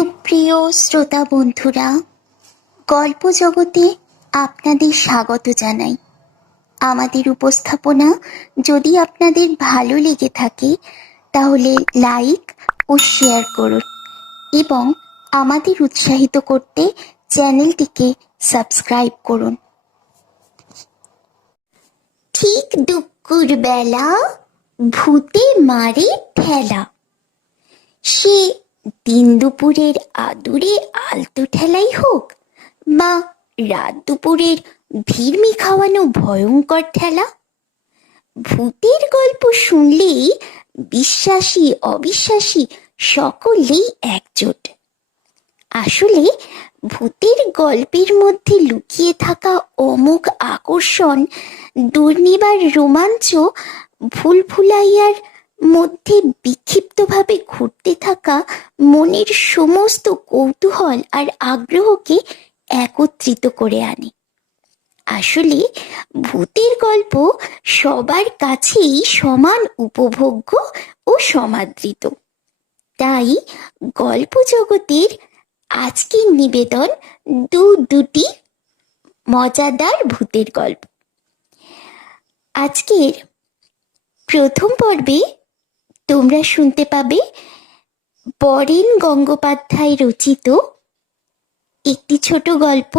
সুপ্রিয় শ্রোতা বন্ধুরা, গল্প জগতে আপনাদের স্বাগত জানাই। আমাদের উপস্থাপনা যদি আপনাদের ভালো লেগে থাকে তাহলে লাইক ও শেয়ার করুন এবং আমাদের উৎসাহিত করতে চ্যানেলটিকে সাবস্ক্রাইব করুন। ঠিক দুপুর বেলা ভূতে মারে ঠেলা। সে দিন দুপুরের আদুরে আলতো ঠেলাই হোক বা রাত দুপুরের ভিড়মি খাওয়ানো ভয়ঙ্কর ঠেলা, ভূতের গল্প শুনলেই বিশ্বাসী অবিশ্বাসী সকলেই একজোট। আসলে ভূতের গল্পের মধ্যে লুকিয়ে থাকা অমোঘ আকর্ষণ, দুর্নিবার রোমাঞ্চ, ভুলভুলাইয়ার মধ্যে বিক্ষিপ্তভাবে ঘুরতে থাকা মনের সমস্ত কৌতূহল আর আগ্রহকে একত্রিত করে আনে। আসলে ভূতের গল্প সবার কাছেই সমান উপভোগ্য ও সমাদৃত। তাই গল্প জগতের আজকের নিবেদন দুটি মজাদার ভূতের গল্প। আজকের প্রথম পর্বে তোমরা শুনতে পাবে বরেন গঙ্গোপাধ্যায় রচিত একটি ছোট গল্প,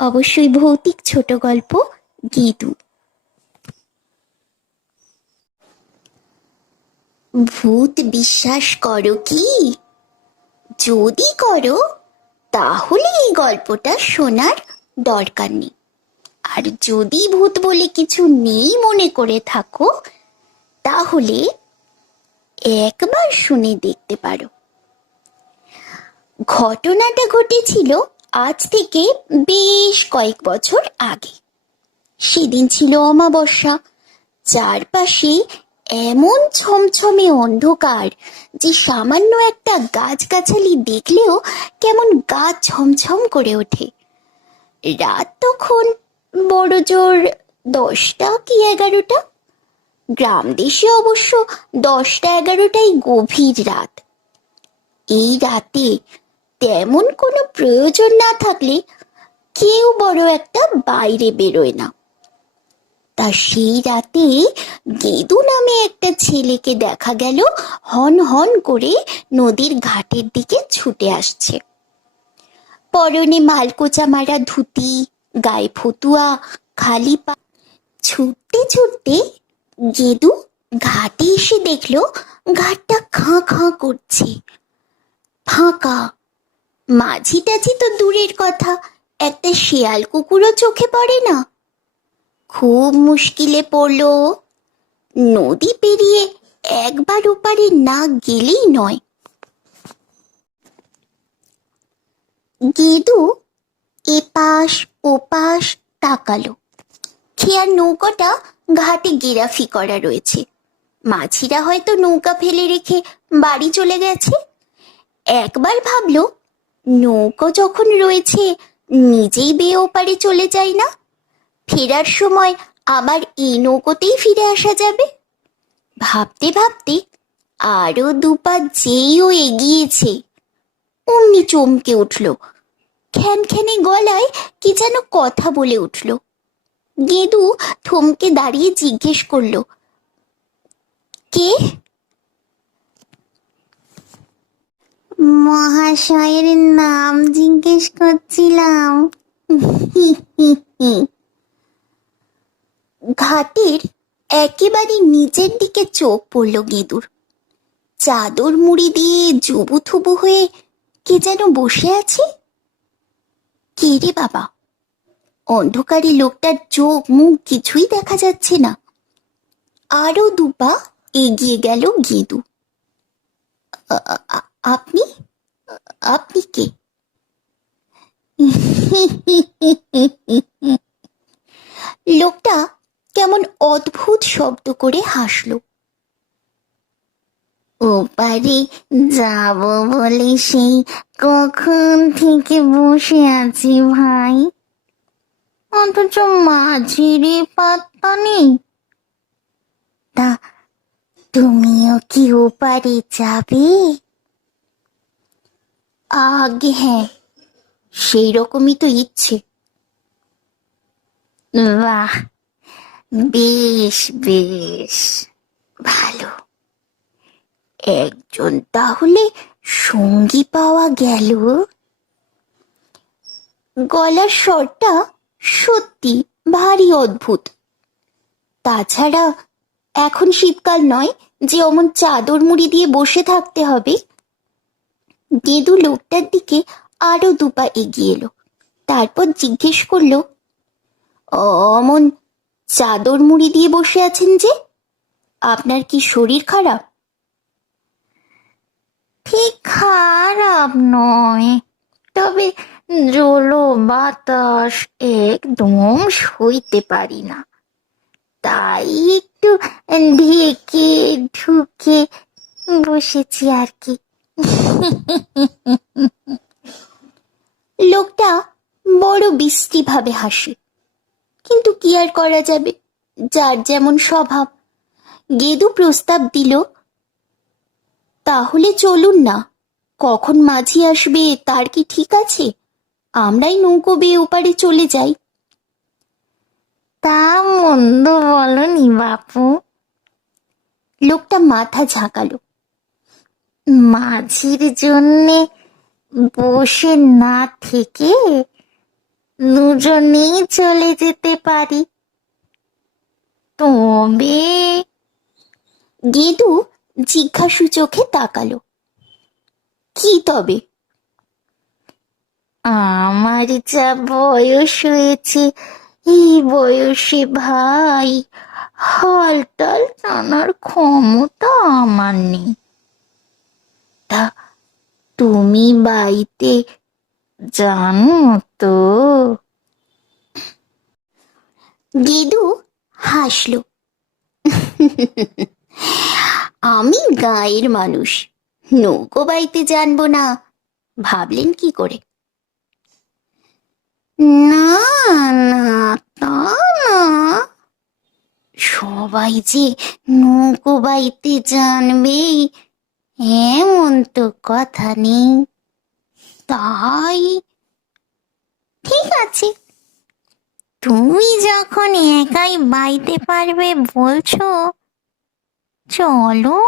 অবশ্যই ভৌতিক ছোট গল্প, গেদু। ভূত বিশ্বাস করো কি? যদি করো তাহলে এই গল্পটা শোনার দরকার নেই, আর যদি ভূত বলে কিছু নেই মনে করে থাকো তাহলে একবার শুনে দেখতে পারো। ঘটনাটা ঘটেছিল আজ থেকে বেশ কয়েক বছর আগে। সেদিন ছিল অমাবস্যা। চারপাশে এমন ছমছমে অন্ধকার যে সামান্য একটা গাছগাছালি দেখলেও কেমন গা ছমছম করে ওঠে। রাত তখন বড় জোর 10টা কি 11টা। গ্রাম দেশে অবশ্য 10টা 11টাই গভীর রাত। এই রাতে তেমন কোনো প্রয়োজন না থাকলে কেউ বড় একটা বাইরে বেরোয় না। তা সেই রাতে গেদু নামে একটা ছেলেকে দেখা গেল হন হন করে নদীর ঘাটের দিকে ছুটে আসছে। পরনে মালকোচা মারা ধুতি, গায়ে ফতুয়া, খালি পা। ছুটতে ছুটতে গেদু ঘাটে এসে দেখলো ঘাটটা খাঁ খাঁ করছে, ফাঁকা। মাঝি টাঝি তো দূরের কথা, একটা শেয়াল কুকুরও চোখে পড়ে না। খুব মুশকিলে পড়লো। নদী পেরিয়ে একবার ওপারে না গেলেই নয়। গেদু এপাশ ওপাশ তাকালো। খেয়ার নৌকাটা ঘাটে গেরাফি করা রয়েছে। মাঝিরা হয়তো নৌকা ফেলে রেখে বাড়ি চলে গেছে। একবার ভাবলো, নৌকা যখন রয়েছে নিজেই বেয়ে ওপারে চলে যাই না, ফেরার সময় আবার এই নৌকোতেই ফিরে আসা যাবে। ভাবতে ভাবতে আরো দুপা যেই ও এগিয়েছে অমনি চমকে উঠল। খ্যানখ্যানে গলায় কি যেন কথা বলে উঠল। গেদু থমকে দাঁড়িয়ে জিজ্ঞেস করলো, কে? মহাশয়ের নাম জিজ্ঞেস করছিলাম। ঘাটের একেবারে নিচের দিকে চোখ পড়ল গেদুর। চাদর মুড়ি দিয়ে জুবু থুবু হয়ে কে যেন বসে আছে। কে রে বাবা? অন্ধকারে লোকটার চোখ মুখ কিছুই দেখা যাচ্ছে না। আরো দুপা এগিয়ে গেল গেদু। আপনি আপনি কে? লোকটা কেমন অদ্ভুত শব্দ করে হাসলো। ওপারে যাব বলে সেই কখন থেকে বসে আছি ভাই, অথচ মাঝির পাত্তা নেই। তা তুমিও কি ওপারে যাবে? আগে হ্যাঁ, সেই রকমই তো ইচ্ছে। বাহ, বেশ বেশ ভালো। একজন তাহলে সঙ্গী পাওয়া গেল। গলার স্বরটা সত্যি ভারী অদ্ভুত। তাছাড়া এখন শীতকাল নয় যে অমন চাদর মুড়ি দিয়ে বসে থাকতে হবে। গেদু লোকটার দিকে আরো দুপা এগিয়ে এলো, তারপর জিজ্ঞেস করলো, অমন চাদর মুড়ি দিয়ে বসে আছেন যে, আপনার কি শরীর খারাপ? ঠিক খারাপ নয়, তবে জলো বাতাস একদম সইতে পারি না, তাই একটু ঢেকে ঢুকে বসেছি আর কি। লোকটা বড় বিশ্রী ভাবে হাসে, কিন্তু কি আর করা যাবে, যার যেমন স্বভাব। গেদু প্রস্তাব দিল, তাহলে চলুন না, কখন মাঝি আসবে তার কি ঠিক আছে, আমরাই নৌকো বেয়ে ওপারে চলে যাই। তা মন্দ বলনি বাপু। লোকটা মাথা ঝাঁকালো। মাঝির জন্যে বসে না থেকে দুজনেই চলে যেতে পারি। তবে গেদু জিজ্ঞাসু চোখে তাকালো। কি তবে? আমার যা বয়স হয়েছে, এই বয়সে ভাই হালটাল টানার ক্ষমতা আমার নেই। তা তুমি বাইতে জানো তো? গেদু হাসল। আমি গাঁয়ের মানুষ, নৌকো বাইতে জানবো না ভাবলেন কি করে? না না, তা না, সবাই যে নৌকো বাইতে জানবে এমন তো কথা নেই। তাই ঠিক আছে, তুমি যখন একাই বাইতে পারবে বলছো, চলো।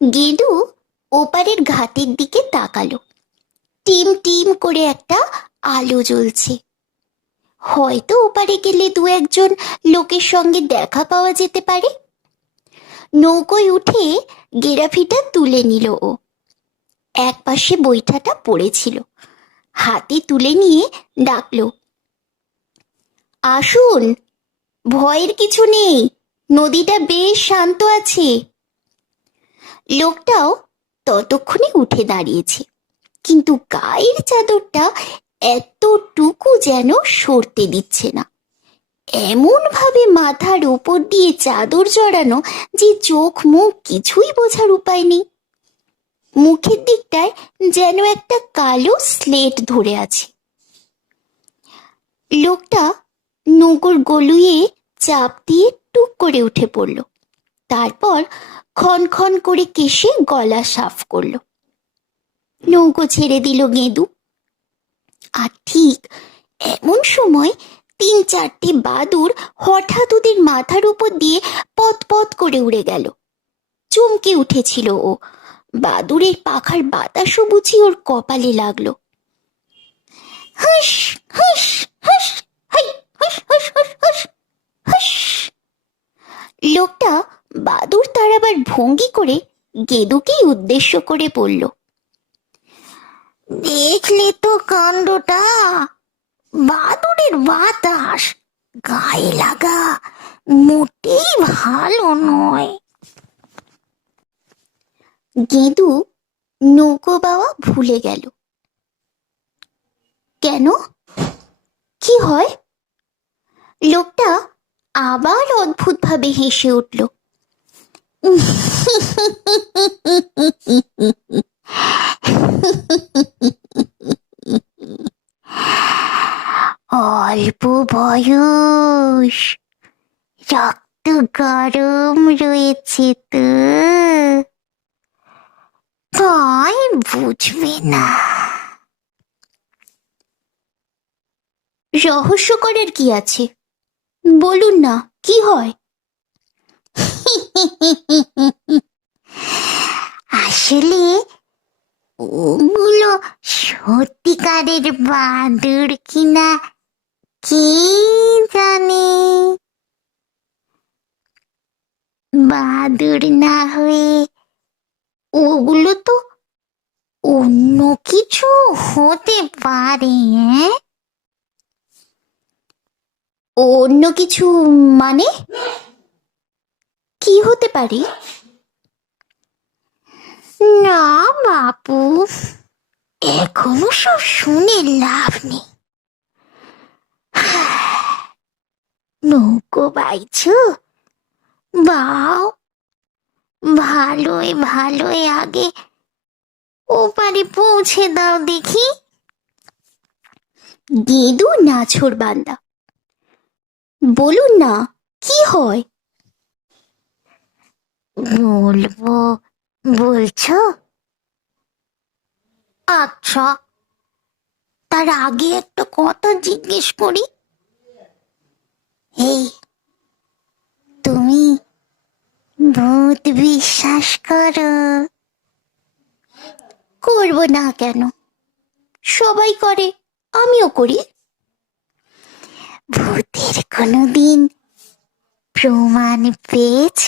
গেদু ওপারের ঘাটের দিকে তাকালো। টিম টিম করে একটা আলো জ্বলছে। হয়তো ওপারে গেলে দু একজন লোকের সঙ্গে দেখা পাওয়া যেতে পারে। নৌকোয় উঠে গেরাফিটা তুলে নিল ও। এক পাশে বৈঠাটা পড়েছিল, হাতে তুলে নিয়ে ডাকলো, আসুন, ভয়ের কিছু নেই, নদীটা বেশ শান্ত আছে। লোকটাও ততক্ষণে উঠে দাঁড়িয়েছে, কিন্তু গায়ের চাদরটা এতটুকু যেন সরতে দিচ্ছে না। এমন ভাবে মাথার উপর দিয়ে চাদর জড়ানো যে চোখ মুখ কিছুই বোঝার উপায় নেই। মুখের দিকটায় যেন একটা কালো স্লেট ধরে আছে। লোকটা নৌকোর গলুয়ে চাপ দিয়ে টুক করে উঠে পড়ল, তারপর ক্ষণ ক্ষণ করে কেশে গলা সাফ করলো। নৌকো ছেড়ে দিল গেদু। আর ঠিক এমন সময় তিন চারটে বাদুড় হঠাৎ ওদের মাথার উপর দিয়ে পথ পথ করে উড়ে গেল। চমকে উঠেছিল ও, বাদুড়ের পাখার বাতাসও বুঝি ওর কপালে লাগলো। হাস হাস হাস, হাই হাস হাস হাস হাস হাস। লোকটা বাদুড় তাড়াবার ভঙ্গি করে গেদুকেই উদ্দেশ্য করে বলল, দেখলে তো কাণ্ডটা, বাদুড়ের বাতাস গায়ে লাগা মোটেই ভালো নয়। গেদু নৌকো বাওয়া ভুলে গেল। কেন? কি হয়? লোকটা আবার অদ্ভুত ভাবে হেসে উঠল। অল্প বয়স, রক্ত গরম রয়েছে তো, তাই বুঝবে না। রহস্য করার কি আছে, বলুন না কি হয়? আসলে ওগুলো সত্যিকারের বাদুড় কিনা কে জানে। বাদুড় না হয়ে ওগুলো তো অন্য কিছু হতে পারে। অন্য কিছু মানে কি হতে পারে? না বাপু, এখনো সব শুনে লাভ নেই। নৌকো বাইছো, বাও, ভালোই ভালোই আগে ওপারে পৌঁছে দাও দেখি। গেদু নাছোড় বান্দা, বলুন না কি হয়? বলবো বলছো? আচ্ছা, তার আগে একটা কথা জিজ্ঞেস করি। এই, তুমি ভূত বিশ্বাস করো? করব না কেন, সবাই করে, আমিও করি। ভূতের কোনোদিন প্রমাণ পেয়েছ?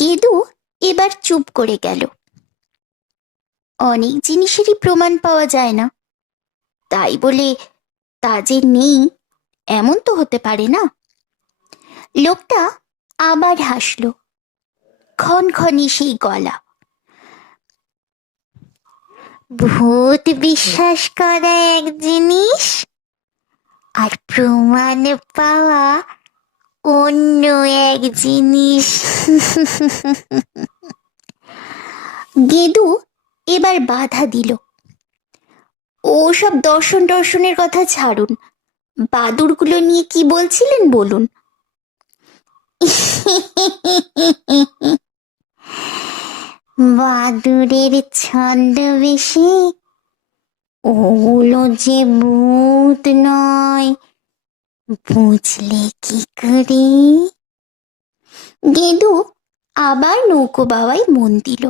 গেদু এবার চুপ করে গেল। অনেক জিনিসেরই প্রমাণ পাওয়া যায় না, তাই বলে তা যে নেই এমন তো হতে পারে না। লোকটা আবার হাসলো, ক্ষণক্ষণে সেই গলা। ভূত বিশ্বাস করা এক জিনিস, আর প্রমাণ পাওয়া অন্য এক জিনিস। গেদু এবার বাধা দিল, ওসব দর্শন টর্শনের কথা ছাড়ুন, বাদুড়গুলো নিয়ে কি বলছিলেন বলুন। বাদুড়ের ছদ্মবেশে ওগুলো যে ভূত নয় বুঝলে কি করে? গেদু আবার নৌকো বাওয়ায় মন দিল।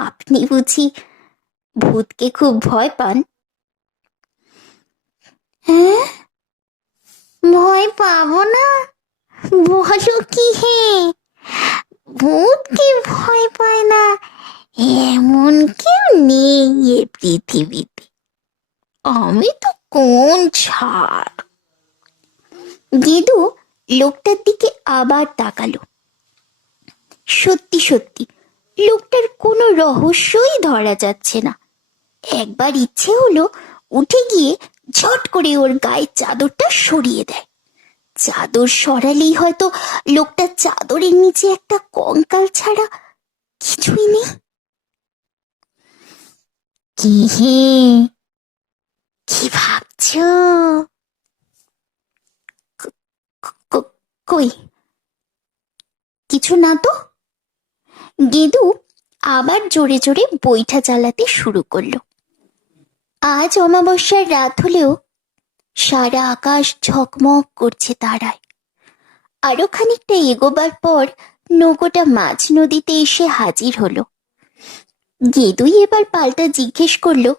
আপনি বুঝি ভূতকে খুব ভয় পান? হ্যাঁ, ভয় পাবো না? বলো কি হে, ভূতকে ভয় পায় না এমন কেউ নেই এ পৃথিবীতে। আমি তো কোন ছাড়। গেদু লোকটার দিকে আবার তাকালো। সত্যি সত্যি লোকটার কোনো রহস্যই ধরা যাচ্ছে না। একবার ইচ্ছে হলো উঠে গিয়ে ঝট করে ওর গায়ের চাদরটা সরিয়ে দেয়। চাদর সরালেই হয়তো লোকটার চাদরের নিচে একটা কঙ্কাল ছাড়া কিছুই নেই। কি হে, কি ভাবছো? কই, কিছু না তো। গেদু আবার জোরে জোরে বৈঠা চালাতে শুরু করলো। আজ অমাবস্যার রাত হলেও সারা আকাশ ঝকমক করছে তারায়। আরো খানিকটা এগোবার পর নৌকোটা মাঝ নদীতে এসে হাজির হলো। গেদুই এবার পাল্টা জিজ্ঞেস করলো,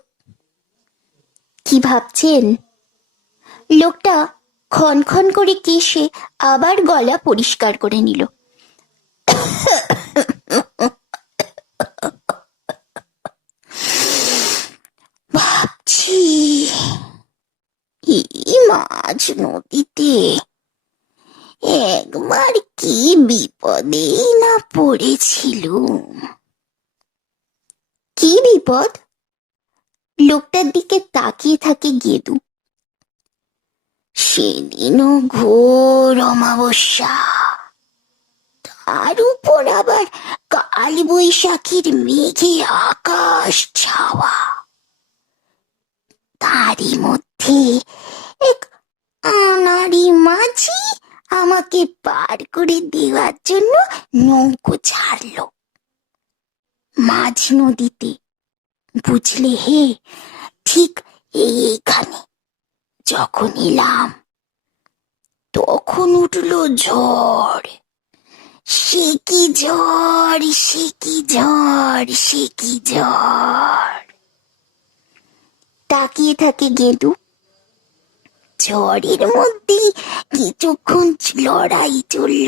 কি ভাবছেন? লোকটা ক্ষণ করে কেশে আবার গলা পরিষ্কার করে নিল। ভাবছি এই মাঝ নদীতে একবার কি বিপদে না পড়েছিলুম। কি বিপদ? লোকটার দিকে তাকিয়ে থাকে গেদু। সেদিনও ঘোর অমাবস্যা, তার উপর আবার কাল বৈশাখীর মেঘে আকাশ ছাওয়া। তারই মধ্যে এক আনাড়ি মাঝি আমাকে পার করে দেওয়ার জন্য নৌকো ছাড়লো। মাঝ নদীতে, বুঝলে হে, ঠিক এইখানে। যখন এলাম তখন উঠলো ঝড়। সে কি ঝড়, সে কি ঝড়, সে কি ঝড়। তাকিয়ে থাকে গেদু। ঝড়ের মধ্যে কিছুক্ষণ লড়াই চলল,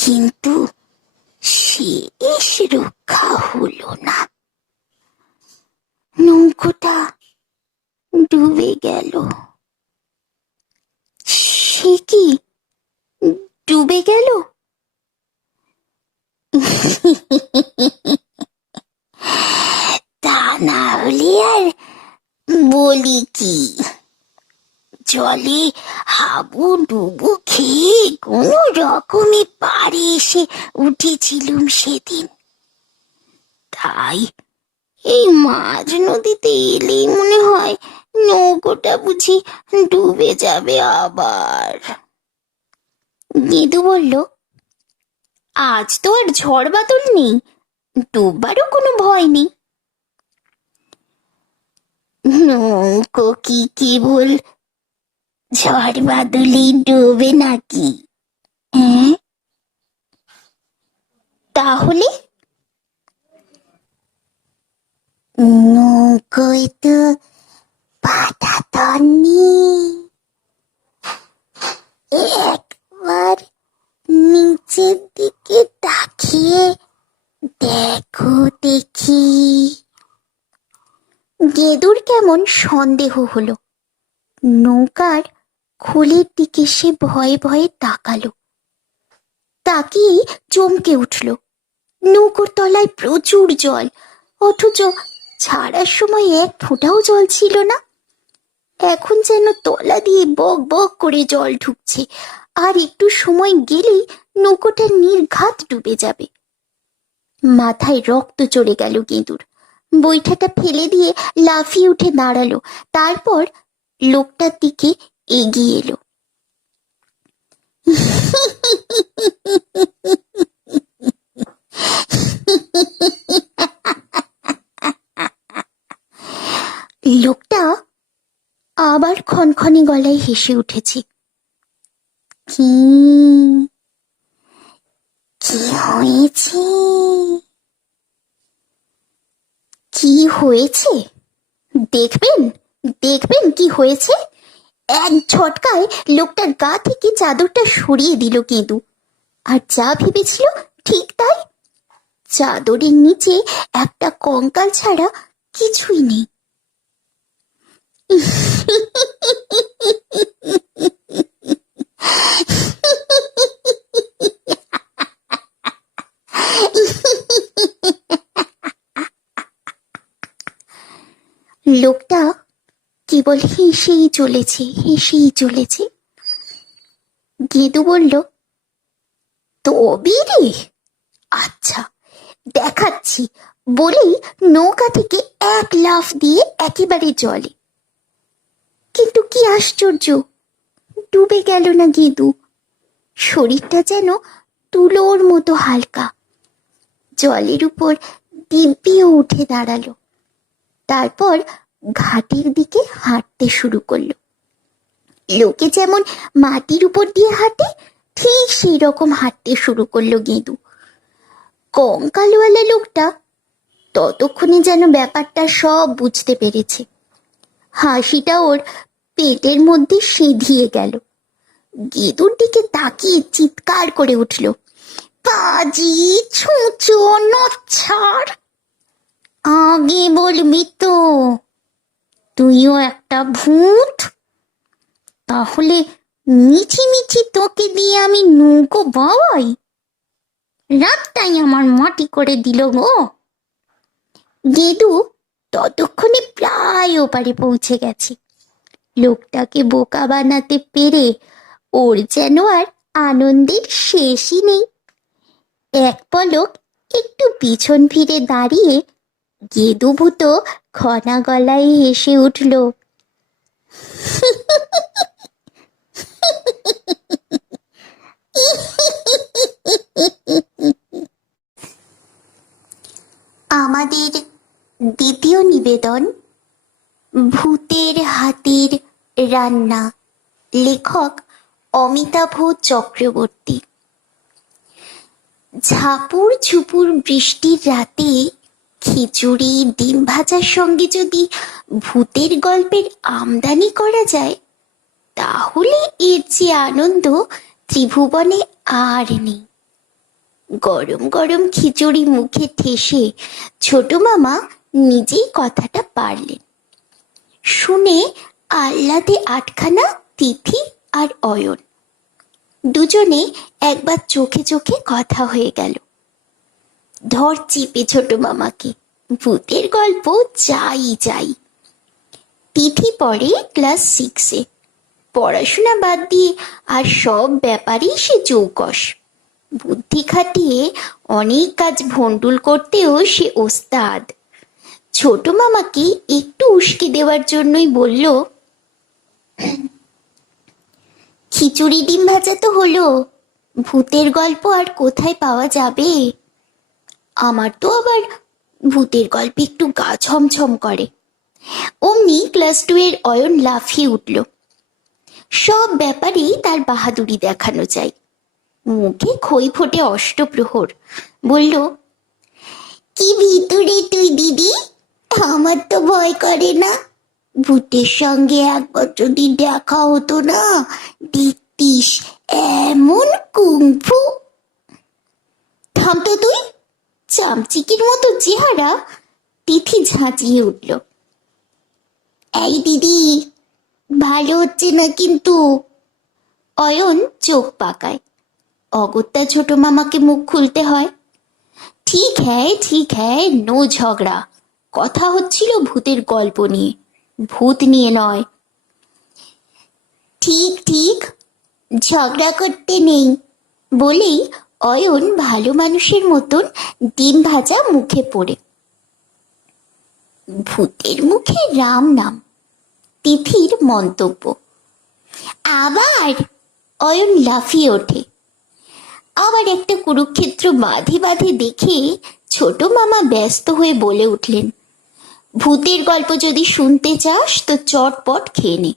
কিন্তু শেষ রক্ষা হলো না। নৌকোটা ডুবে গেল। সে কি ডুবে গেল? তা না হলে আর বলি কি, জলে হাবু ডুবু খেয়ে কোনো রকমে পাড়ে এসে উঠেছিলুম সেদিন। তাই এই মাঝ নদীতে এলেই মনে হয় নৌকোটা বুঝি ডুবে যাবে আবার। গেদু বলল, আজ তো আর ঝড় বাদল নেই, ডুববারও কোনো ভয় নেই। নৌকো কি কেবল ঝড় বাদলেই ডুবে নাকি? হ্যাঁ, তাহলে? নৌকোয় তো পাটাতন নেই। একবার নিচের দিকে তাকিয়ে দেখো দেখি। গেদুর কেমন সন্দেহ হলো। নৌকার খোলের দিকে সে ভয়ে ভয়ে তাকালো। তাকিয়ে চমকে উঠল। নৌকোর তলায় প্রচুর জল, অথচ ছাড়ার সময় এক ফোঁটাও জল ছিল না। এখন যেন তলা দিয়ে বক বক করে জল ঢুকছে, আর একটু সময় গেলেই নৌকোটা নির্ঘাত ডুবে যাবে। মাথায় রক্ত চড়ে গেল গেদুর। বৈঠাটা ফেলে দিয়ে লাফিয়ে উঠে দাঁড়ালো। তারপর লোকটার দিকে এগিয়ে এলো। লোকটা আবার খনখনে গলায় হেসে উঠেছে। কি কি হয়েছে? কি হয়েছে? দেখবেন, দেখবেন কি হয়েছে। এক ঝটকায় লোকটার গা থেকে চাদরটা সরিয়ে দিল গেদু। আর যা ভেবেছিল ঠিক তাই। চাদরের নিচে একটা কঙ্কাল ছাড়া কিছুই নেই। লোকটা কেবল হেসেই চলেছে, হেসেই চলেছে। গেদু বলল, তবে রে, আচ্ছা দেখাচ্ছি, বলেই নৌকা থেকে এক লাফ দিয়ে একেবারে জলে। কিন্তু কি আশ্চর্য, ডুবে গেল না গেদু। শরীরটা যেন তুলোর মতো হালকা। জলের উপর দিব্যিও উঠে দাঁড়ালো। তারপর ঘাটের দিকে হাঁটতে শুরু করলো। লোকে যেমন মাটির উপর দিয়ে হাঁটে, ঠিক সেই রকম হাঁটতে শুরু করলো গেদু। কঙ্কালওয়ালা লোকটা ততক্ষণে যেন ব্যাপারটা সব বুঝতে পেরেছে। হাসিটা ওর পেটের মধ্যে সেঁধিয়ে গেল। গেদুর দিকে তাকিয়ে চিৎকার করে উঠল, পাজি ছুঁচো নচ্ছার! আগে বলবি তো তুইও একটা ভূত? তাহলে মিছি মিছি তোকে দিয়ে আমি নৌকো বাওয়াই? রাতটাই আমার মাটি করে দিল গো। গেদু ততক্ষণে প্রায় ওপারে পৌঁছে গেছে। লোকটাকে বোকা বানাতে পেরে ওর যেন আর আনন্দের শেষই নেই। এক পলক একটু পিছন ফিরে দাঁড়িয়ে গেদু ভূত খনা গলায় হেসে উঠল। আমাদের দ্বিতীয় নিবেদন, ভূতের হাতের রান্না। লেখক অমিতাভ চক্রবর্তী। ঝাপুর ঝুপুর বৃষ্টির রাতে খিচুড়ি ডিম ভাজার সঙ্গে যদি ভূতের গল্পের আমদানি করা যায়, তাহলে এর যে আনন্দ ত্রিভুবনে আর নেই। গরম গরম খিচুড়ি মুখে ঠেসে ছোট মামা নিজেই কথাটা পারলেন। শুনে আহ্লাদে আটখানা তিথি আর অয়ন। দুজনে একবার চোখে চোখে কথা হয়ে গেল। ধর চেপে ছোট মামাকে, ভূতের গল্প চাই চাই। তিথি পড়ে ক্লাস 6-এ। পড়াশোনা বাদ দিয়ে আর সব ব্যাপারেই সে চৌকস। বুদ্ধি খাটিয়ে অনেক কাজ ভণ্ডুল করতেও সে ওস্তাদ। ছোট মামাকে একটু উস্কে দেওয়ার জন্যই বলল, খিচুড়ি ডিম ভাজা তো হলো, ভূতের গল্প আর কোথায় পাওয়া যাবে? আমার তো আবার ভূতের গল্পে একটু গা ছমছম করে। অমনি ক্লাস 2-এর অয়ন লাফিয়ে উঠল। সব ব্যাপারেই তার বাহাদুরি দেখানো চাই। মুখে খই ফোটে অষ্টপ্রহর। বলল, কি ভিতরে তুই দিদি? আমার তো ভয় করে না। ভূতের সঙ্গে একবার যদি দেখা হতো না, দেখতিস এমন কুংফু। থাম তো তুই, চামচিকির মতো চেহারা। তিথি ঝাঁচিয়ে উঠল। এই দিদি, ভালো হচ্ছে না কিন্তু। অয়ন চোখ পাকায়। অগত্যা ছোট মামাকে মুখ খুলতে হয়। ঠিক হ্যায়, নো ঝগড়া। কথা হচ্ছিল ভূতের গল্প নিয়ে, ভূত নিয়ে নয়। ঠিক, ঝগড়া করতে নেই বলেই অয়ন ভালো মানুষের মতন ডিম ভাজা মুখে পড়ে। ভূতের মুখে রাম নাম, তিথির মন্তব্য। আবার? অয়ন লাফিয়ে ওঠে। আবার একটা কুরুক্ষেত্র বাঁধে বাঁধে দেখে ছোট মামা ব্যস্ত হয়ে বলে উঠলেন, ভূতের গল্প যদি শুনতে চাস তো চটপট খেয়ে নে।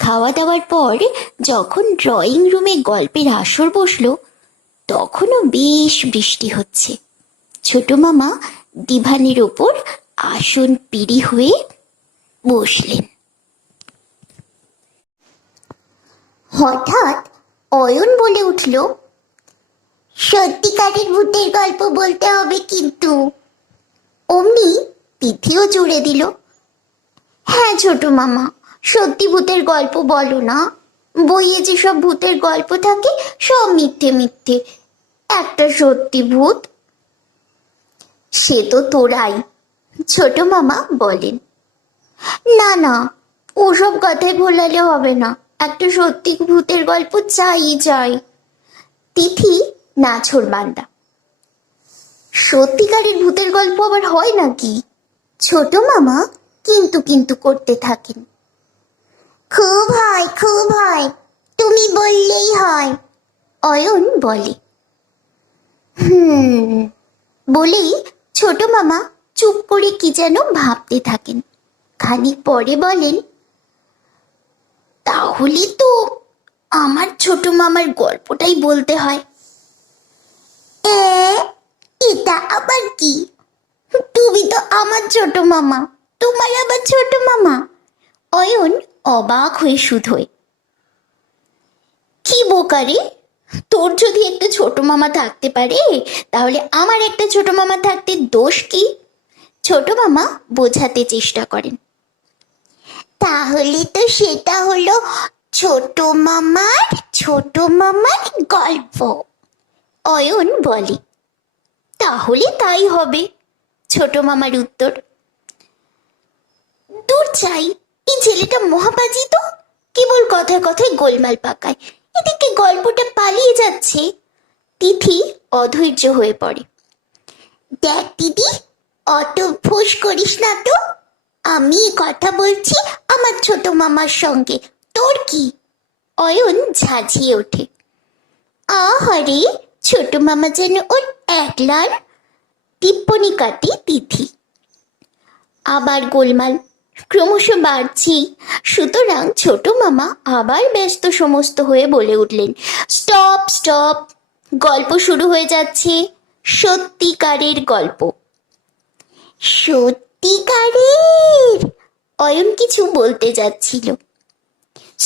খাওয়া দাওয়ার পর যখন ড্রয়িং রুমে গল্পের আসর বসলো, তখনও বেশ বৃষ্টি হচ্ছে। ছোট মামা ডিভানের ওপর আসন পিড়ি হয়ে বসলেন। হঠাৎ অয়ন বলে উঠল, সত্যিকারের ভূতের গল্প বলতে হবে কিন্তু। অমনি তিথিও জুড়ে দিল, হ্যাঁ ছোট মামা, সত্যি ভূতের গল্প বলো না। বইয়ে যেসব ভূতের গল্প থাকে সব মিথ্যে মিথ্যে, একটা সত্যি ভূত। সে তো তোরাই, ছোট মামা বলেন। না, ওসব কথায় ভোলালে হবে না, একটা সত্যি ভূতের গল্প চাই। তিথি নাছোড়বান্দা। সত্যিকারের ভূতের গল্প আবার হয় নাকি? ছোট মামা কিন্তু করতে থাকেন। খুব হয়, তুমি বললেই হয়, অয়ন বলে। বলেই ছোট মামা চুপ করে কি যেন ভাবতে থাকেন। খানিক পরে বলেন, তাহলে তো আমার ছোট মামার গল্পটাই বলতে হয়। এটা আবার কি? তুমি তো আমার ছোট মামা, তোমার আবার ছোট মামা? অয়ন অবাক হয়ে শুধোয়। কি বোকারে, তোর যদি একটা ছোট মামা থাকতে পারে, তাহলে আমার একটা ছোট মামা থাকতে দোষ কি? ছোট মামা বোঝাতে চেষ্টা করেন। তাহলে তো সেটা হলো ছোট মামার গল্প, অয়ন বলে। তাহলে তাই হবে, ছোট মামার উত্তর। দূর চাই, এই ছেলেটা মহাপাজি তো, কেবল কথায় কথায় গোলমাল পাকায়, এদিকে গল্পটা পালিয়ে যাচ্ছে। তিথি অধৈর্য হয়ে পড়ে। দেখ দিদি, অত ফোঁস করিস না তো, আমি কথা বলছি আমার ছোট মামার সঙ্গে, তোর কি? অয়ন ঝাঁঝিয়ে ওঠে। আহারে, ছোট মামা যেন ওর একলার, টিপ্পনি কাটে তিথি। আবার গোলমাল ক্রমশ বাড়ছি। সুতরাং ছোট মামা আবার ব্যস্ত সমস্ত হয়ে বলে উঠলেন, স্টপ স্টপ, গল্প শুরু হয়ে যাচ্ছে, সত্যিকারের গল্প। সত্যিকারের? অয়ন কিছু বলতে যাচ্ছিল।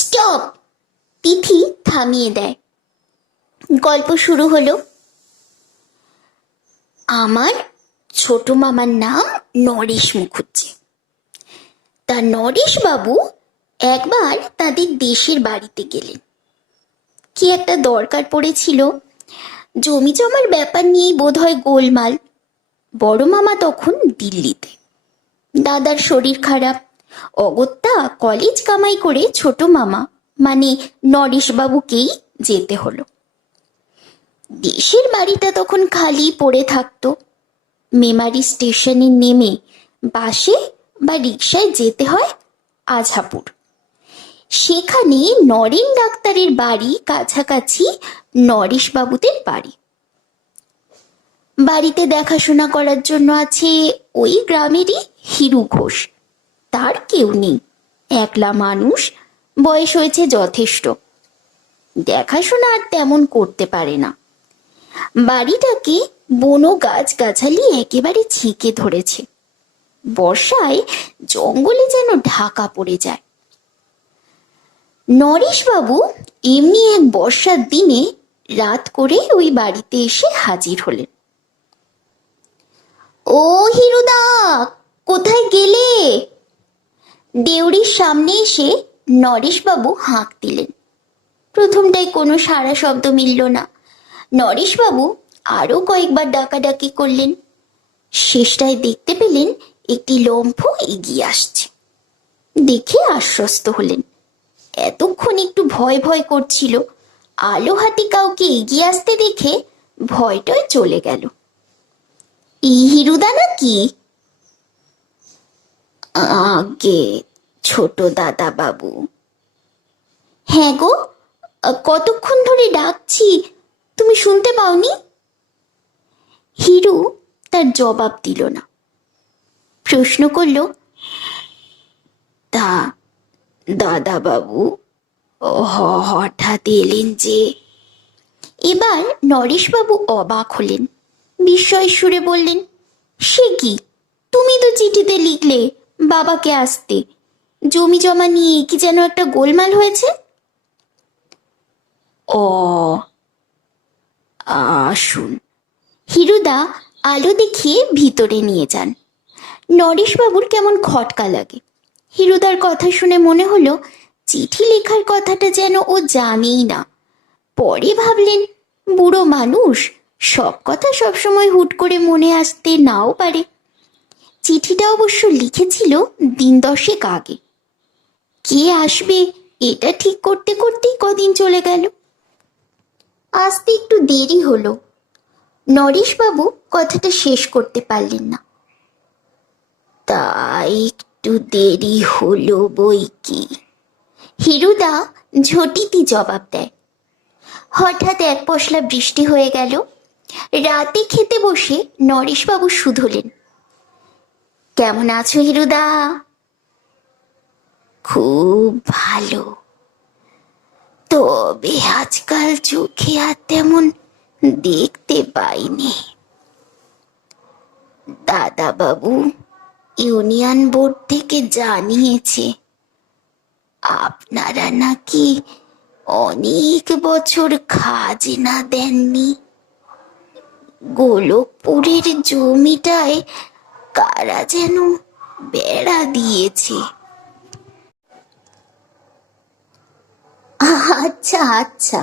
স্টপ, তিথি থামিয়ে দেয়। গল্প শুরু হলো। আমার ছোট মামার নাম নরেশ মুখুজ্জে। তা নরেশ বাবু একবার তাদের দেশের বাড়িতে গেলেন। কি একটা দরকার পড়েছিল, জমি জমার ব্যাপার নিয়েই বোধহয় গোলমাল। বড় মামা তখন দিল্লিতে, দাদার শরীর খারাপ। অগত্যা কলেজ কামাই করে ছোট মামা মানে নরেশ বাবুকেই যেতে হলো। দেশের বাড়িটা তখন খালি পড়ে থাকতো। মেমারি স্টেশনে নেমে বাসে বা রিকশায় যেতে হয় আঝাপুর। সেখানে নরেন ডাক্তারের বাড়ি কাছাকাছি নরেশ বাবুদের বাড়ি। বাড়িতে দেখাশোনা করার জন্য আছে ওই গ্রামেরই হিরু ঘোষ। তার কেউ নেই, একলা মানুষ, বয়স হয়েছে যথেষ্ট, দেখাশোনা আর তেমন করতে পারে না। বাড়িটাকে বনো গাছ গাছালি একেবারে ছেঁকে ধরেছে। বর্ষায় জঙ্গলে যেন ঢাকা পড়ে যায়। নরেশবাবু এমনি এক বর্ষার দিনে রাত করে ওই বাড়িতে এসে হাজির হলেন। ও হিরুদা, কোথায় গেলে? দেউড়ির সামনে এসে নরেশবাবু হাঁক দিলেন। প্রথমটায় কোনো সাড়া শব্দ মিলল না। নরেশবাবু আরো কয়েকবার ডাকাডাকি করলেন। শেষটায় দেখতে পেলেন একটি লম্ফ এগিয়ে আসছে। দেখে আশ্বস্ত হলেন। এতক্ষণ একটু ভয় ভয় করছিল, আলো হাতে কাউকে এগিয়ে আসতে দেখে ভয়টাই চলে গেল। এই হিরুদা নাকি? আগে ছোট দাদা বাবু। হ্যাঁ গো, কতক্ষণ ধরে ডাকছি, তুমি শুনতে পাওনি? হিরু তার জবাব দিল না। প্রশ্ন করল, তা দাদা বাবু হঠাৎ এলেন যে? এবার নরেশবাবু অবাক হলেন, বিস্ময় সুরে বললেন, সে কি, তুমি তো চিঠিতে লিখলে বাবাকে আসতে, জমি জমা নিয়ে কি যেন একটা গোলমাল হয়েছে? ও, আসুন। হিরুদা আলো দেখিয়ে ভিতরে নিয়ে যান। নরেশবাবুর কেমন খটকা লাগে। হিরুদার কথা শুনে মনে হলো চিঠি লেখার কথাটা যেন ও জানেই না। পরে ভাবলেন, বুড়ো মানুষ, সব কথা সবসময় হুট করে মনে আসতে নাও পারে। চিঠিটা অবশ্য লিখেছিল দিন 10 আগে। কে আসবে এটা ঠিক করতে করতেই কদিন চলে গেল। আসতে একটু দেরি হলো। নরেশবাবু কথাটা শেষ করতে পারলেন না। তাই একটু দেরি হলো বই কি, হিরুদা ঝটিতি জবাব দেয়। হঠাৎ এক পশলা বৃষ্টি হয়ে গেল। রাতে খেতে বসে নরেশবাবু শুধলেন, কেমন আছো হিরুদা? খুব ভালো, তবে আজকাল চোখে আর তেমন দেখতে পাইনি। দাদা বাবু ইউনিয়ন বোর্ড থেকে জানিয়েছে আপনারা নাকি অনেক বছর খাজনা দেননি। গোলকপুরের জমিটায় কারা যেন বেড়া দিয়েছে। আচ্ছা আচ্ছা,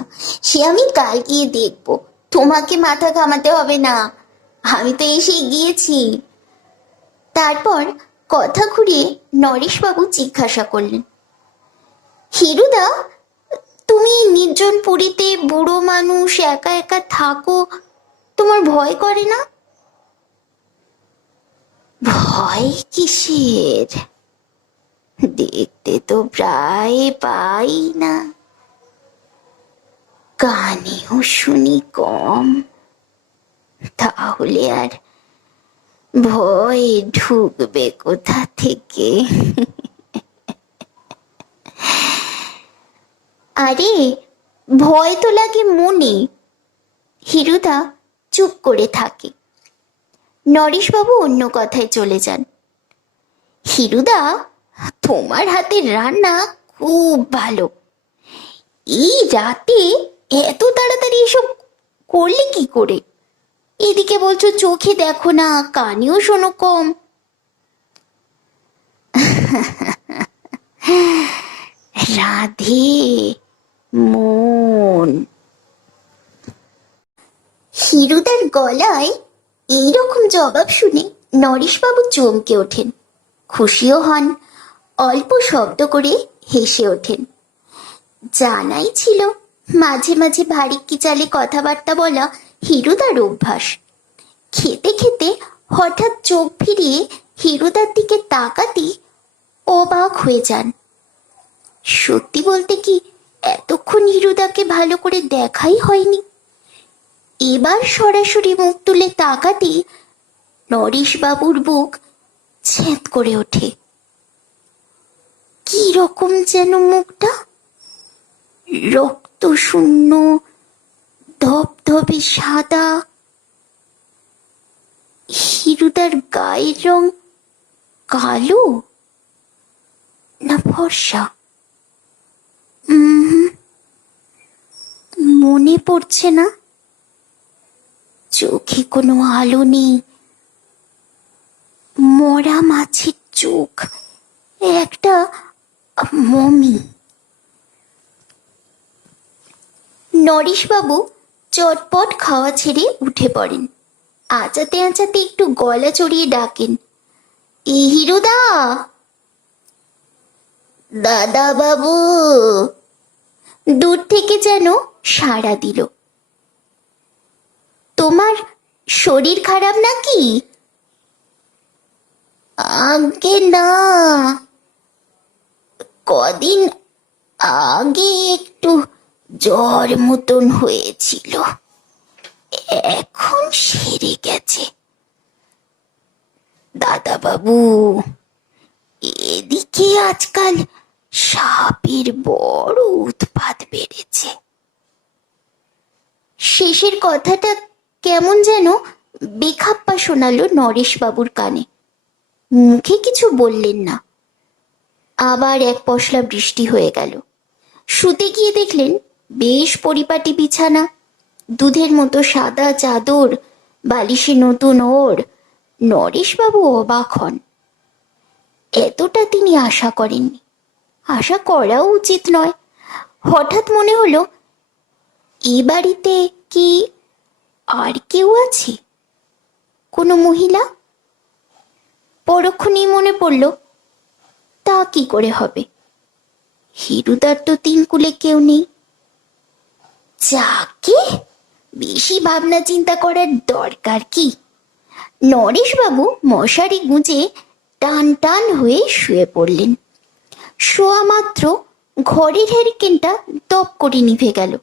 সে আমি কাল গিয়ে দেখবো, তোমাকে মাথা ঘামাতে হবে না, আমি তো এসে গিয়েছি। তারপর কথা ঘুরিয়ে নরেশবাবু জিজ্ঞাসা করলেন, হিরুদা, তুমি নির্জন পুরীতে বুড়ো মানুষ একা একা থাকো, তোমার ভয় করে না? ভয় কিসের, দেখতে তো প্রায় পাই না, কানেও শুনি কম, তাহলে আর ভয় ঢুকবে কোথা থেকে? আরে ভয় তো লাগে মনে। হিরুদা চুপ করে থাকে। নরেশবাবু অন্য কথায় চলে যান। হিরুদা, তোমার হাতের রান্না খুব ভালো। এই রাতে এত তাড়াতাড়ি এসব করলে কি করে? এদিকে বলছো চোখে দেখো না, কানেও শোনো কম। রাধে মন। হিরুদার গলায় এইরকম জবাব শুনে নরেশবাবু চমকে ওঠেন, খুশিও হন, অল্প শব্দ করে হেসে ওঠেন। জানাই ছিল মাঝে মাঝে ভারিক্কি চালে কথাবার্তা বলা হিরুদার অভ্যাস। খেতে খেতে হঠাৎ চোখ ফিরিয়ে হিরুদার দিকে তাকাতেই অবাক হয়ে যান। সত্যি বলতে কি এতক্ষণ হিরুদাকে ভালো করে দেখাই হয়নি। এবার সরাসরি মুখ তুলে তাকাতেই নরেশবাবুর বুক ছেদ করে ওঠে। কি রকম যেন মুখটা, রক্ত শূন্য, ধবধবে সাদা। হিরুদার গায়ের রং কালো না ফর্সা? মনে পড়ছে না। চোখে কোনো আলো নেই, মরা মাছের চোখ, একটা মমি। নরেশবাবু চটপট খাওয়া ছেড়ে উঠে পড়েন। আঁচাতে আঁচাতে একটু গলা চড়িয়ে ডাকেন, এ হিরুদা, দাদা বাবু। দূর থেকে যেন সাড়া দিল। তোমার শরীর খারাপ নাকি? আগে না, কদিন আগে একটু জ্বর মতন হয়েছিল, এখন সেরে গেছে। দাদা বাবু, এদিকে আজকাল সাপের বড় উৎপাত বেড়েছে। শেষের কথাটা কেমন যেন বেখাপ্পা শোনালো নরেশবাবুর কানে। মুখে কিছু বললেন না। আবার এক পশলা বৃষ্টি হয়ে গেল। শুতে গিয়ে দেখলেন বেশ পরিপাটি বিছানা, দুধের মতো সাদা চাদর, বালিশে নতুন ওড়। নরেশবাবু অবাক হন। এতটা তিনি আশা করেননি, আশা করাও উচিত নয়। হঠাৎ মনে হলো, এ বাড়িতে কি আর কেউ আছে? কোনো মহিলা? পরক্ষণেই মনে পড়ল, তা কি করে হবে? হিরুদার তো তিন কুলে কেউ নেই। যাকে বেশি ভাবনা চিন্তা করার দরকার কি? নরেশবাবু মশারি গুঁজে টান টান হয়ে শুয়ে পড়লেন। শোয়া মাত্র ঘরের হ্যারিকেনটা দপ করে নিভে গেল।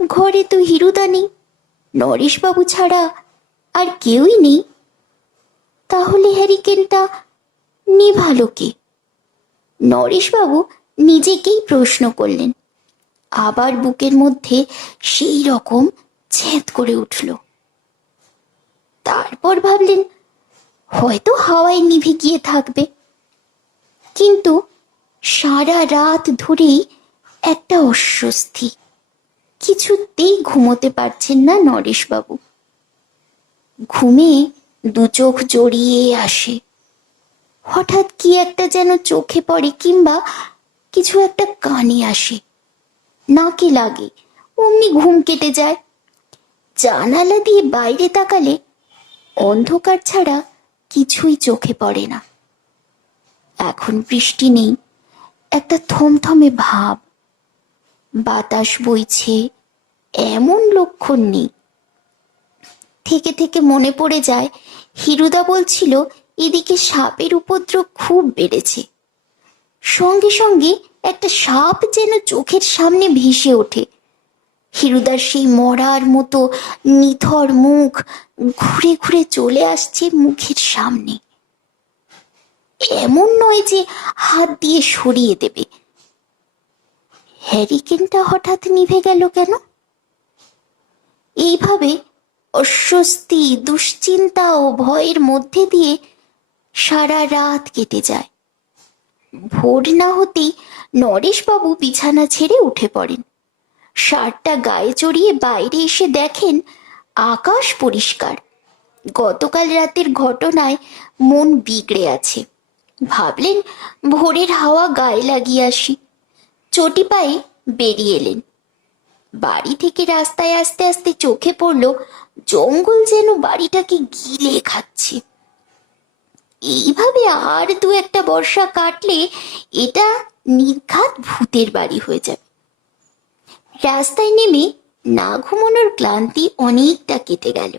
ঘরে তো হিরুদা নেই, নরেশবাবু ছাড়া আর কেউই নেই। তাহলে হ্যারিকেনটা নিভালো কে? নরেশবাবু নিজেকেই প্রশ্ন করলেন। আবার বুকের মধ্যে সেই রকম ছেদ করে উঠল। তারপর ভাবলেন হয়তো হাওয়ায় নিভে গিয়ে থাকবে। কিন্তু সারা রাত ধরেই একটা অস্বস্তি, কিছুতেই ঘুমোতে পারছেন না নরেশবাবু। ঘুমে দু চোখ জড়িয়ে আসে। হঠাৎ কি একটা যেন চোখে পড়ে কিংবা কিছু একটা কানে আসে, নাকে লাগে, অমনি ঘুম কেটে যায়। জানালা দিয়ে বাইরে তাকালে অন্ধকার ছাড়া কিছুই চোখে পড়ে না। এখন বৃষ্টি নেই, একটা থমথমে ভাব। বাতাস বইছে এমন লক্ষণ নেই। থেকে থেকে মনে পড়ে যায় হিরুদা বলছিল এদিকে সাপের উপদ্রব খুব বেড়েছে। সঙ্গে সঙ্গে একটা সাপ যেন চোখের সামনে ভেসে ওঠে। হিরুদার সেই মরার মতো নিথর মুখ ঘুরে ঘুরে চলে আসছে মুখের সামনে। এমন নয় যে হাত দিয়ে সরিয়ে দেবে। হ্যারিকেনটা হঠাৎ নিভে গেল কেন? এইভাবে অস্বস্তি, দুশ্চিন্তা ও ভয়ের মধ্যে দিয়ে সারা রাত কেটে যায়। ভোর না হতেই নরেশবাবু বিছানা ছেড়ে উঠে পড়েন। শার্টটা গায়ে চড়িয়ে বাইরে এসে দেখেন আকাশ পরিষ্কার। গতকাল রাতের ঘটনায় মন বিগড়ে আছে। ভাবলেন ভোরের হাওয়া গায়ে লাগিয়ে আসি। চটি পায়ে বেরিয়ে এলেন। বাড়ি থেকে রাস্তায় আস্তে আস্তে চোখে পড়ল জঙ্গল যেন বাড়িটাকে গিলে খাচ্ছে। এইভাবে আর দু একটা বর্ষা কাটলে এটা নির্ঘাত ভূতের বাড়ি হয়ে যাবে। রাস্তায় নেমে না ঘুমানোর ক্লান্তি অনেকটা কেটে গেল।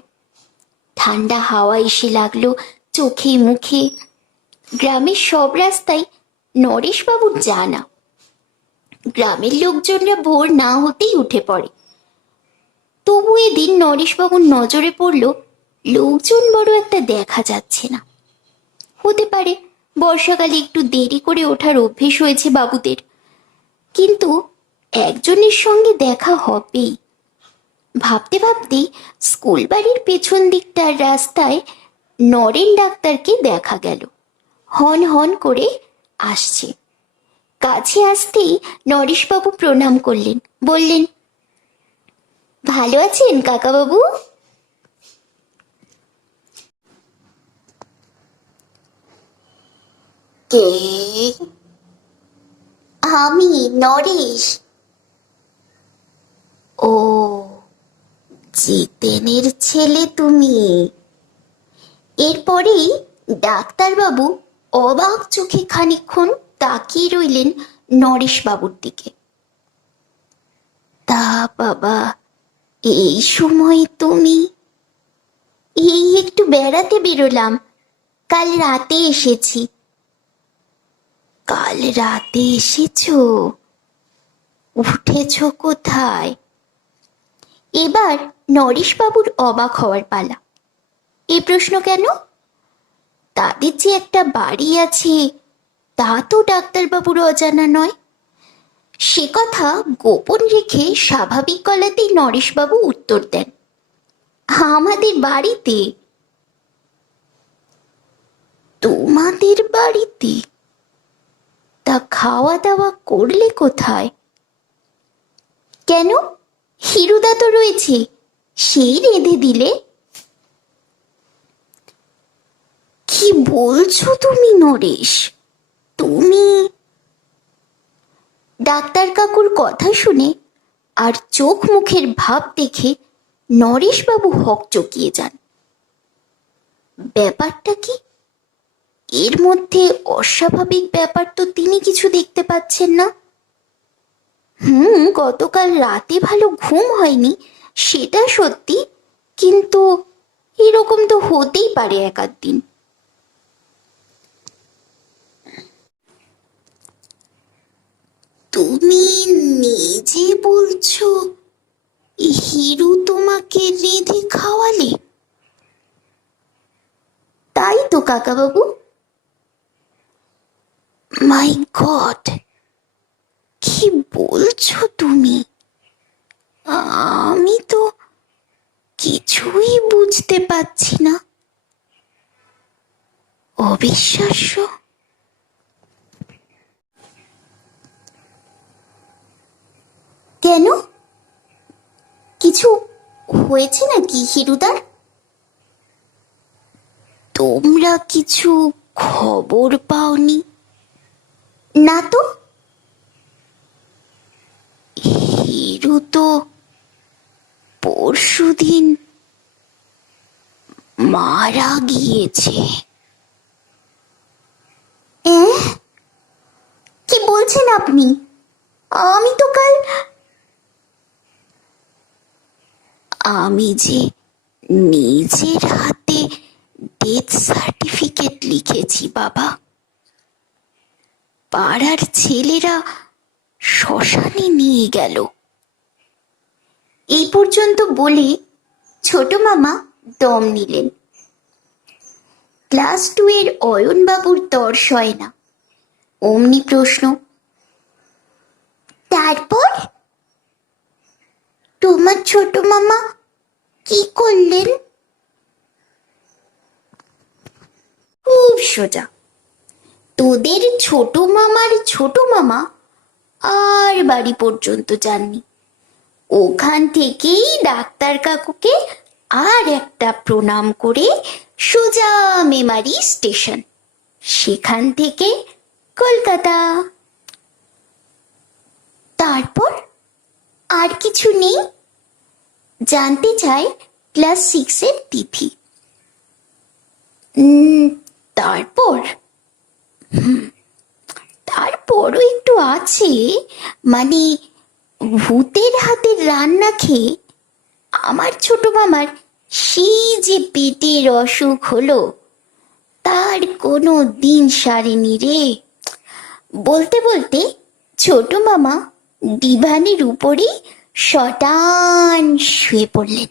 ঠান্ডা হাওয়া এসে লাগলো চোখে মুখে। গ্রামের সব রাস্তায় নরেশবাবুর জানা। গ্রামের লোকজনরা ভোর না হতেই উঠে পড়ে। তবু এদিন নরেশবাবুর নজরে পড়ল লোকজন বড় একটা দেখা যাচ্ছে না। হতে পারে বর্ষাকালে একটু দেরি করে ওঠার অভ্যেস হয়েছে বাবুদের, কিন্তু একজনের সঙ্গে দেখা হবেই। ভাবতে ভাবতেই স্কুল বাড়ির পেছন দিকটার রাস্তায় নরেন ডাক্তারকে দেখা গেল। হন হন করে আসছে। কাছে আসতেই নরেশবাবু প্রণাম করলেন, বললেন, ভালো আছেন কাকাবাবু? কে? আমি নরেশ। ও, জিতেনের ছেলে তুমি? এরপরেই ডাক্তারবাবু অবাক চোখে খানিকক্ষণ তাকিয়ে রইলেন নরেশবাবুর দিকে। তা বাবা, এই সময় তুমি? এই একটু বেড়াতে বেরোলাম, কাল রাতে এসেছি। কাল রাতে এসেছো? উঠেছ কোথায়? এবার নরেশবাবুর অবাক হওয়ার পালা। এই প্রশ্ন কেন? তাদের যে একটা বাড়ি আছে তা তো ডাক্তারবাবুর অজানা নয়। সে কথা গোপন রেখে স্বাভাবিক গলাতেই নরেশবাবু উত্তর দেন, আমাদের বাড়িতে। তোমাদের বাড়িতে? তা খাওয়া দাওয়া করলে কোথায়? কেন, হিরুদা তো রয়েছে, সেই রেঁধে দিলে। কি বলছো তুমি নরেশ? তুমি? ডাক্তার কাকুর কথা শুনে আর চোখ মুখের ভাব দেখে নরেশবাবু হকচকিয়ে যান। ব্যাপারটা কি? এর মধ্যে অস্বাভাবিক ব্যাপার তো তিনি কিছু দেখতে পাচ্ছেন না। গতকাল রাতে ভালো ঘুম হয়নি সেটা সত্যি, কিন্তু এরকম তো হতেই পারে এক আধ দিন। তুমি নিজে বলছো হিরু তোমাকে রেঁধে খাওয়ালে? তাই তো কাকাবাবু। মাই গড, কি বলছো তুমি? আমি তো কিছুই বুঝতে পারছি না। অবিশ্বাস্য। কেন, কিছু হয়েছে নাকি হিরুদার? তোমরা কিছু খবর পাওনি? না তো। হিরু তো পরশুদিন মারা গিয়েছে। কি বলছেন আপনি? আমি তো কাল। আমি যে নিজের হাতে ডেথ সার্টিফিকেট লিখেছি বাবা। পাড়ার ছেলেরা শ্মশানে নিয়ে গেল। এই পর্যন্ত বলে ছোট মামা দম নিলেন। ক্লাস 2 এর অয়নবাবুর তর সয় না। অমনি প্রশ্ন, তারপর তোমার ছোট মামা কি করলেন? খুব সোজা, তোদের ছোট মামার ছোট মামা আর বাড়ি পর্যন্ত যাননি। ওখান থেকেই ডাক্তার কাকুকে আর একটা প্রণাম করে সোজা মেমারি স্টেশন, সেখান থেকে কলকাতা। তারপর আর কিছু নেই? জানতে চায় ক্লাস 6 এর তিথি। তারপর তারপরও একটু আছে, মানে ভূতের হাতের রান্না খেয়ে আমার ছোট মামার সেই যে পেটের অসুখ হলো, তার কোনো দিন সারেনি রে। বলতে বলতে ছোট মামা ডিভানের উপরেই শটান শুয়ে পড়লেন।